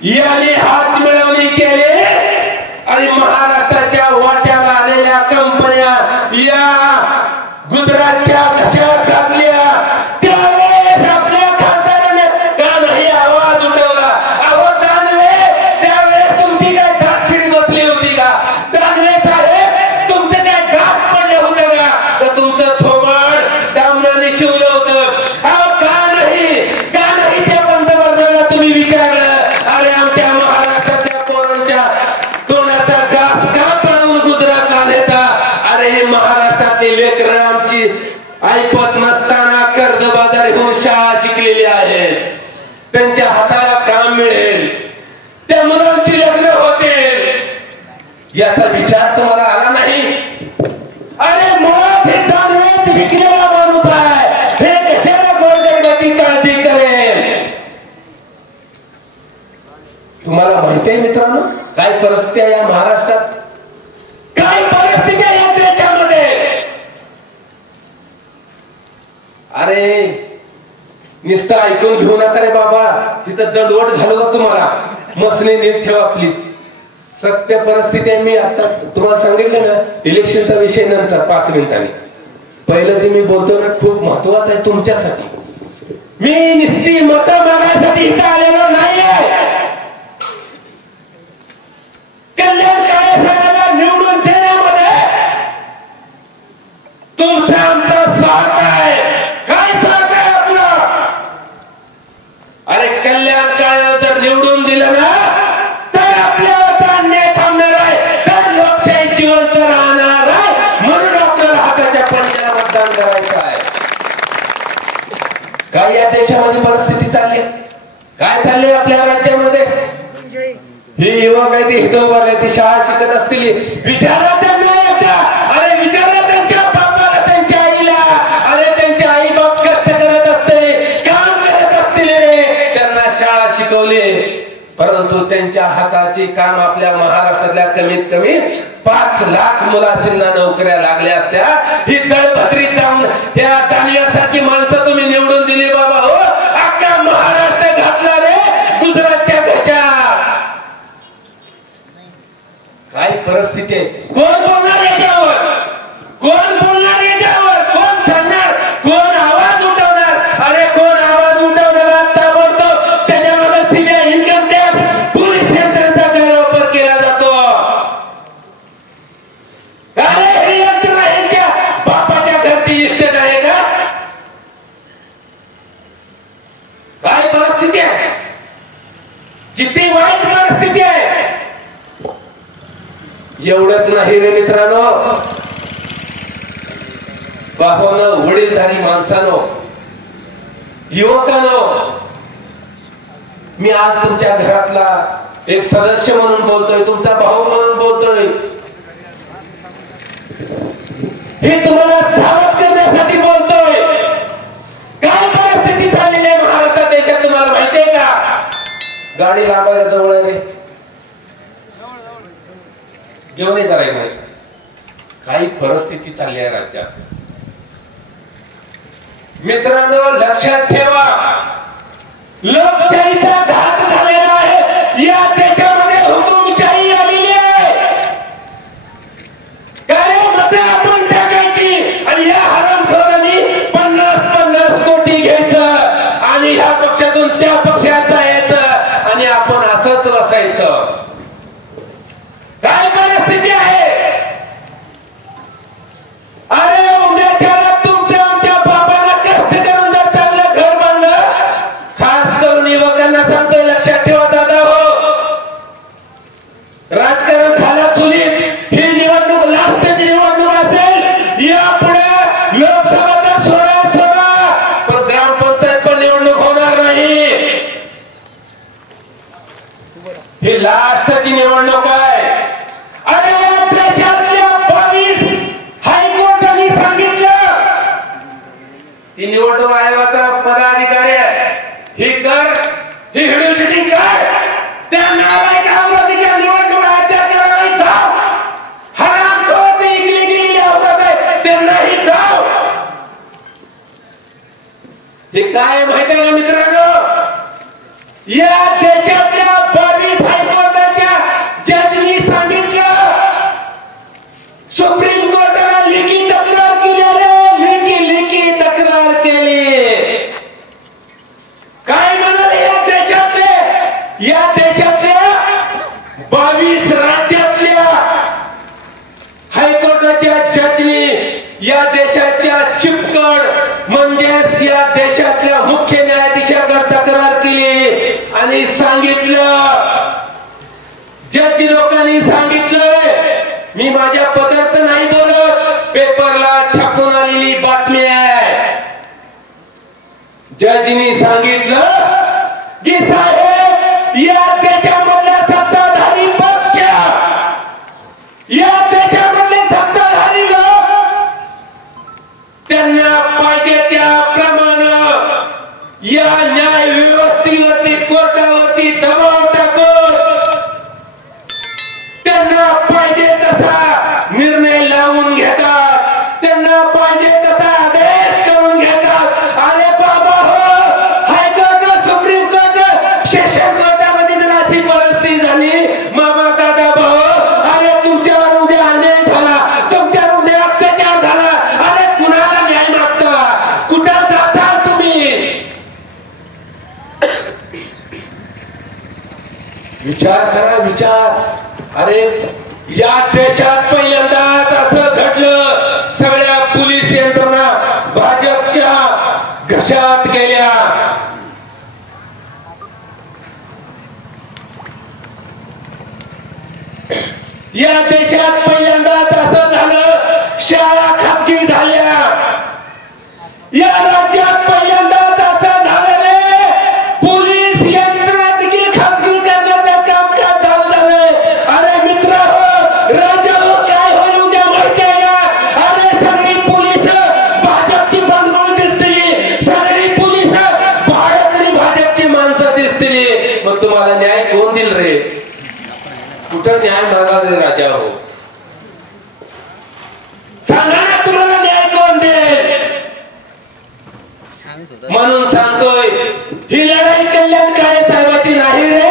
याने हात मिळवणी केले आणि महाराष्ट्राच्या वाट्याला आलेल्या कंपन्या या गुजरातच्या घशात घातल्या। त्यावेळेस आपल्या खासदाराने का नाही आवाज उठवला? अहो दानवे, त्यावेळेस तुमची काय दाक्षिणी बसली होती का? दानवे साहेब, तुमचं काय गाठ पडलं होतं का? तर तुमचं थोबाड दामनाने शिवलं होतं। अहो का नाही त्या पंतप्रधानांना तुम्ही विचारलं? अरे आमच्या महाराष्ट्राच्या पोरांच्या तोंडाचा घास का पळवून गुजरातला नेता? अरे हे महाराष्ट्रातले लेकरं आमची ऐपत नसताना कर्जबाजारी होऊन शाळा शिकलेली आहेत, त्यांच्या हाताला काम मिळेल, त्या मुलांची लग्न होतील, याचा विचार तुम्हाला आला नाही? अरे मुळात हे दानवेच विकलेला माणूस आहे, हे कशाला गोरगरिबाची काळजी करेल? तुम्हाला माहिती आहे मित्रांनो काय परिस्थिती आहे या महाराष्ट्रात, काय परिस्थिती आहे या देशामध्ये? अरे नुसतं ऐकून घेऊ नका रे बाबा, इथं दंडवट घालू का तुम्हाला? मसने नीट ठेवा प्लीज। सत्य परिस्थिती आहे। मी आता तुम्हाला सांगितलं ना, इलेक्शनचा विषय नंतर 5 मिनिटांनी। पहिलं जे मी बोलतो ना खूप महत्वाचं आहे तुमच्यासाठी। मी नुसती मतं मागायसाठी इथं आलेलो नाहीये। कल्याण काळेसाहेबांना निवडून देण्यामध्ये तुमचा आमचा स्वार्थ आहे। काय स्वार्थ आहे आपला? अरे कल्याण काळे जर निवडून दिलं ना तर आपल्यावरचा अन्याय थांबणार आहे, तर लोकशाही जिवंत राहणार आहे। म्हणून आपल्याला हाताच्या पंजाला मतदान करायचं आहे। काय या देशामध्ये परिस्थिती चालली, काय चालली आपल्या राज्यामध्ये? ही युवक आहे ती इथं उभारले, ती शाळा शिकत असतील, विचारा त्यांना एकदा। अरे विचारा त्यांच्या बापाला, त्यांच्या आईला। अरे त्यांचे आई बाप कष्ट करत असते, काम करत असतील, त्यांना शाळा शिकवले, परंतु त्यांच्या हाताची काम आपल्या महाराष्ट्रातल्या कमीत कमी 5 लाख मुलांना नोकऱ्या लागल्या असत्या। ही दळभद्री त्या दानव्यासारखी माणसं तुम्ही निवडून दिली बाबा। हो अख्खा महाराष्ट्र घातला रे गुजरातच्या घशात। काय परिस्थिती आहे? कोण बोलणार याच्यावर? कोण बोलणार याच्यावर? कोण सांगणार? कोण आवाज उठवणार? अरे कोण आवाज उठवणार? आता बोलतो त्याच्यामध्ये सीबीआय, इन्कम टॅक्स, पोलीस यंत्रणेचा गैरवापर केला जातो। अरे ही यंत्रणा यांच्या बापाच्या घरची इस्टेट आहे का? काय परिस्थिती आहे? किती वाईट परिस्थिती आहे। एवढंच नाही रे मित्रांनो, बाबांनो, वडीलधारी माणसानो, युवकांनो, मी आज तुमच्या घरातला एक सदस्य म्हणून बोलतोय, तुमचा भाऊ म्हणून बोलतोय। हे तुम्हाला सावध करण्यासाठी बोलतोय। काय परिस्थिती चाललेली आहे महाराष्ट्र देशात तुम्हाला माहितीये का? गाडी लांबा जवळ आहे रे, जेवण जरा काही परिस्थिती चालली आहे राज्यात। मित्रांनो लक्षात ठेवा, लोकशाहीचा घात झालेला आहे। या देशामध्ये हुकुमशाही आलेली आहे। काय मते आपण टाकायची आणि या हरामखोरांनी 50-50 कोटी घ्यायचं आणि ह्या पक्षातून त्या पक्षात जायचं आणि आपण असंच बसायचं। काय परिस्थिती आहे? अरे उद्याच्या तुमच्या आमच्या बाबांना कष्ट करून जर चांगलं घर बांधलं, खास करून युवकांना सांगतोय लक्षात ठेवा दादा हो, राजकारण खाला चुलीत। ही निवडणूक लास्टची निवडणूक असेल, यापुढे लोकसभा तर सोडा, पण ग्रामपंचायत पण निवडणूक होणार नाही। ही लास्टची निवडणूक आहे। अरे या देशातल्या 22 हायकोर्टाने सांगितलं, ती निवडणूक आयोगाचा पदाधिकारी आहे, ही कर, ही हिडूशिटी कर, त्या नालायकांवरतीच्या निवडणूक अत्याचाराला धाव, हरामखोर ती इकली गेलेली आवडत आहे त्यांनाही धाव। हे काय माहिती आहे मित्रांनो, या देशातल्या या देशातल्या 22 राज्यातल्या हायकोर्टाच्या जजनी या देशाच्या चिपकड म्हणजेच या देशातल्या मुख्य न्यायाधीशाकडे तक्रार केली आणि सांगितलं, जज लोकांनी सांगितलंय, मी माझ्या पदार्थ नाही बोलत, पेपरला छापून आलेली बातमी आहे. जजनी सांगितलं की साहेब, या देशामधला सत्ताधारी पक्ष, या देशामधले सत्ताधारी लोक त्यांना पाहिजे त्याप्रमाणे या न्याय व्यवस्थेवरती, कोर्टावरती दबाव टाकून त्यांना पाहिजे तसा निर्णय लावून घेतात, त्यांना पाहिजे तसा आदेश करून घेतात. अरे बाबा हो, हायकोर्ट, सुप्रीम कोर्ट, सेशन कोर्टामध्ये जर अशी परिस्थिती झाली, मामा दादा भाऊ, अरे तुमच्यावर उद्या अन्याय झाला, तुमच्यावर उद्या अत्याचार झाला, अरे कुणाला न्याय मागता, कुठं जाताल तुम्ही? विचार करा, विचार. अरे या देशात पहिल्यांदाच असं घडलं, सगळ्या पोलीस यंत्रणा भाजपच्या घशात गेल्या. या देशात पहिल्यांदाच असं झालं, शाळा खाजगी झाल्या. या राज्यात पहिल्यांदाच असं झालं रे, पोलीस यंत्रणा देखील खाजगी करण्याचं कामकाज चालू झालंय. अरे मित्र हो, राजा हो, काय होईल उद्या माहिती आहे का? अरे सगळी पोलीस भाजपची बंडगोळ दिसतील, सगळी पोलीस भाडकरी भाजपची माणसं दिसतील. मग तुम्हाला न्याय कोण दिल रे? कुठं न्याय मागाल रे राजा हो? सांगा ना, तुम्हाला न्याय कोण देईल? म्हणून सांगतोय, ही लढाई कल्याण काळे साहेबाची नाही रे,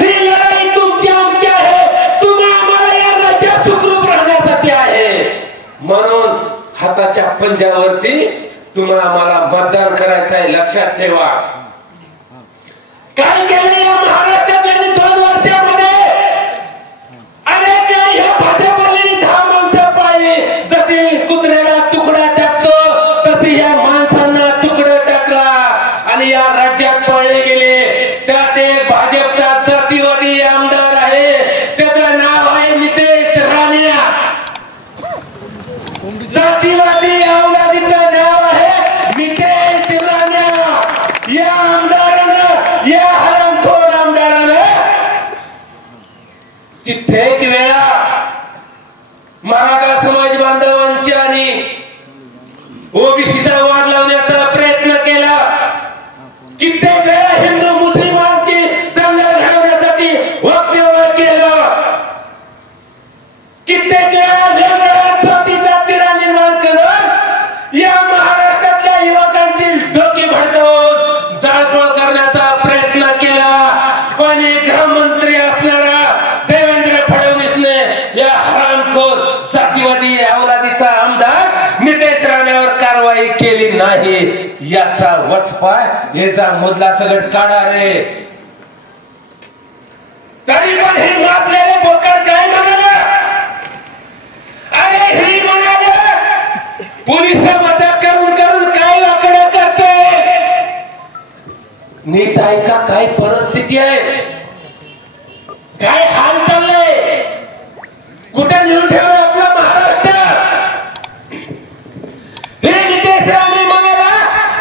ही लढाई तुमची आमची आहे. तुम्हा आम्हाला या राज्यात सुखरूप राहण्यासाठी आहे. म्हणून हाताच्या पंजावरती तुम्हा आम्हाला मतदान करायचं आहे, लक्षात ठेवा. काय केलं या महाराष्ट्रात यांनी 2 वर्षामध्ये? अरे काय ह्या भाजपवाल्यांनी 10 माणसं पाळली, जशी कुत्र्याला तुकडा टाकतो तशी ह्या माणसांना तुकडा टाकला आणि या राज्यात पळले गेले. त्यात एक भाजपचा जातीवादी आमदार आहे, त्याचं नाव आहे नितेश राणे. जातीवादी अवलादीचं नाव आहे नितेश राणे. या आमदारानं, या हरामखोर आमदारानं कित्येक वेळा मराठा समाज बांधवांची आणि ओबीसीचा वाद लावण्याचा प्रयत्न केला. कित्येक वेळा हिंदू मुस्लिमांची दंगल घडवण्यासाठी वक्तव्य केलं. कित्येक वेळा वेगवेगळ्या जातीचा तिढा निर्माण करून या महाराष्ट्रातल्या युवकांची डोकी भडकवून जाळपोळ करण्याचा प्रयत्न केला. पण गृहमंत्री असणारा देवेंद्र फडणवीसने या हरामखोर जातीवादी अवलादीचा आमदार नितेश राणेवर कारवाई केली नाही. याचा वचपा, याचा मुदला सगळं काढा रे. तरी पण हे माजलेले बोकड काय म्हणाले? अरे ही म्हणाले, पोलिस मजाक करून करून काय वाकडं करते. नीट ऐका, काय परिस्थिती आहे, काय हाल चाललंय, कुठे नेऊन ठेवलं आपलं महाराष्ट्र. हे नितेश राणे म्हणाला,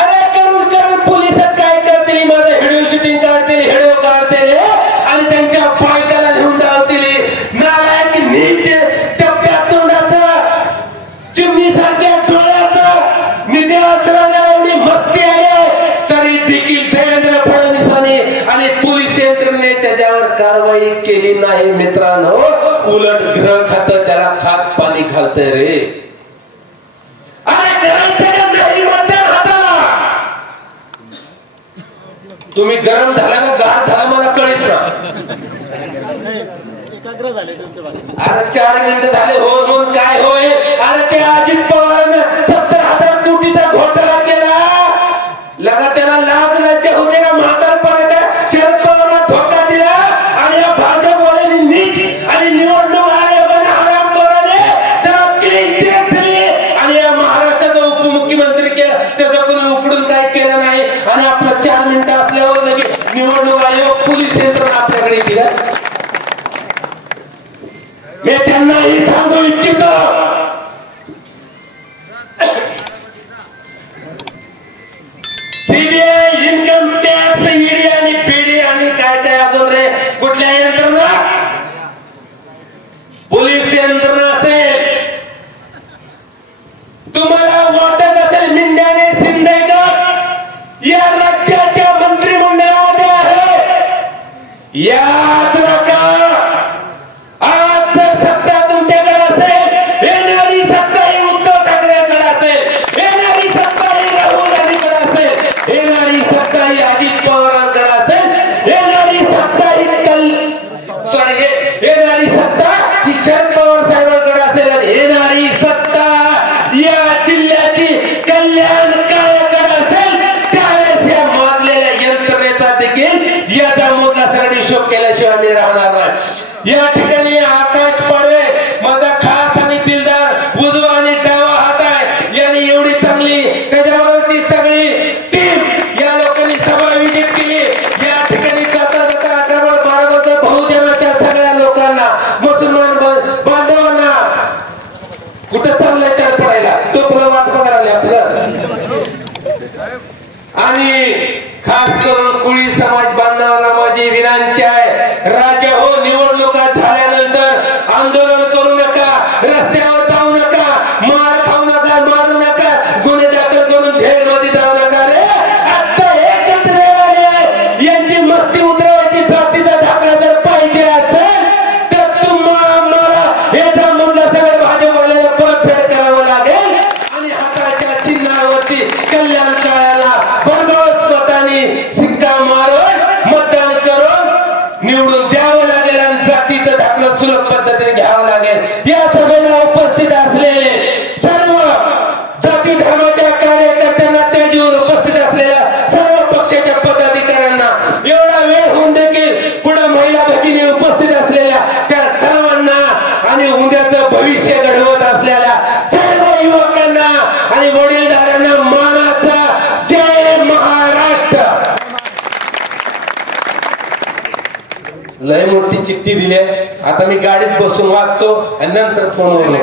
अरे करून करून पोलिस काय करतील, माझं व्हिडिओ शूटिंग काढतील, व्हिडिओ काढतील आणि त्यांच्या बायकाला नेऊन धावतील. नालायक, नीच, चप्प्या तोंडाचा, चिमणी सारख्या डोळ्याचा नितेश राणे एवढी मस्ती आली तरी देखील देवेंद्र फडणवीसांनी आणि पोलीस यंत्रणेने त्याच्यावर कारवाई केली नाही. मित्रांनो, उलट गृह खातं त्याला खात पाणी घालतंय रे. अरे करायचं नाही मतदान हाताला. तुम्ही गरम झाला का गार झाला मला कळेच ना. अरे 4 मिनिटं झाले हो म्हणून काय होय. अरे ते अजित पवारांना 70,000 कोटीचा घोटाळा केला, लगा त्याला लाज लज्जा होते का? म्हातारपणाचा शरद पवारला धोका दिला. का? मी त्यांनाही सांगू इच्छितो, सीबीआय, इन्कम टॅक्स, ईडी आणि पीडी आणि काय काय अजून रे कुठल्या यंत्रणा, पोलीस यंत्रणा असेल, तुम्हाला वाटत असेल मिंद्याने सिंधेकर या राज्याच्या मंत्रिमंडळामध्ये आहे, याद राखा. आज जर सत्ता तुमच्याकडे असेल, येणारी सत्ता ही उद्धव ठाकरेंकडे असेल, येणारी सत्ता ही राहुल गांधीकडे असेल, येणारी सत्ता ही अजित पवारांकडे असेल, येणारी सत्ता ही येणारी सत्ता ही शरद पवार साहेबांकडे असेल, आणि येणारी सत्ता या जिल्ह्याची कल्याण कार्याकडे असेल. त्यावेळेस या माजलेल्या यंत्रणेचा देखील याचा मोठा सगळा हिशोब केल्याशिवाय मी राहणार नाही. या ठिकाणी आकाश पाडवे माझा खास आणि दिलदार उजवा आणि डावा हात आहे, यांनी एवढी चांगली त्याच्यावरची सगळी टीम या लोकांनी सभा विजिट केली. या ठिकाणी जाता जाता आठवड बाराबद्दल बहुजनाच्या सगळ्या लोकांना, मुसलमान बांधवांना, कुठं चाललंय त्या पडायला तो तुला वाट बघायला आले आपलं, आणि खास करून कुळी समाज बांधवांना माझी विनंती आहे, राजा हो, निवडणुका झाल्यानंतर आंदोलन करू नका, रस्त्यावर जाऊ नका, मार खाऊ नका, मारू नका, गुन्हे दाखल करून जेलमध्ये जाऊ नका रे. आता एकच वेळ आली आहे, यांची मस्ती उतरवायची. जातीचा दाखला जर पाहिजे असेल तर तुम्हाला याचा मुद्दा सगळं भाजपवाल्याला परतफेड करावं लागेल, आणि हाताच्या चिन्हावरती कल्याण काळाला भरघोस मताने सिक्का मारून मतदान करून निवडून द्यावं लागेल, आणि जातीचं दाखलं सुलभ पद्धतीने घ्यावं लागेल. या सभेला उपस्थित असलेले सर्व जाती धर्माच्या कार्यकर्त्यांना, त्याच्यावर उपस्थित असलेल्या सर्व पक्षाच्या पदाधिकाऱ्यांना, एवढा वेळ होऊन देखील पुढे महिला भगिनी उपस्थित असलेल्या त्या सर्वांना, आणि उद्याचं भविष्य घडवत असलेल्या सर्व युवकांना आणि वडीलधाऱ्यांना मानाचा जय महाराष्ट्र. लय मोठी चिठ्ठी दिली, आता मी गाडीत बसून वाचतो आणि नंतर फोनवर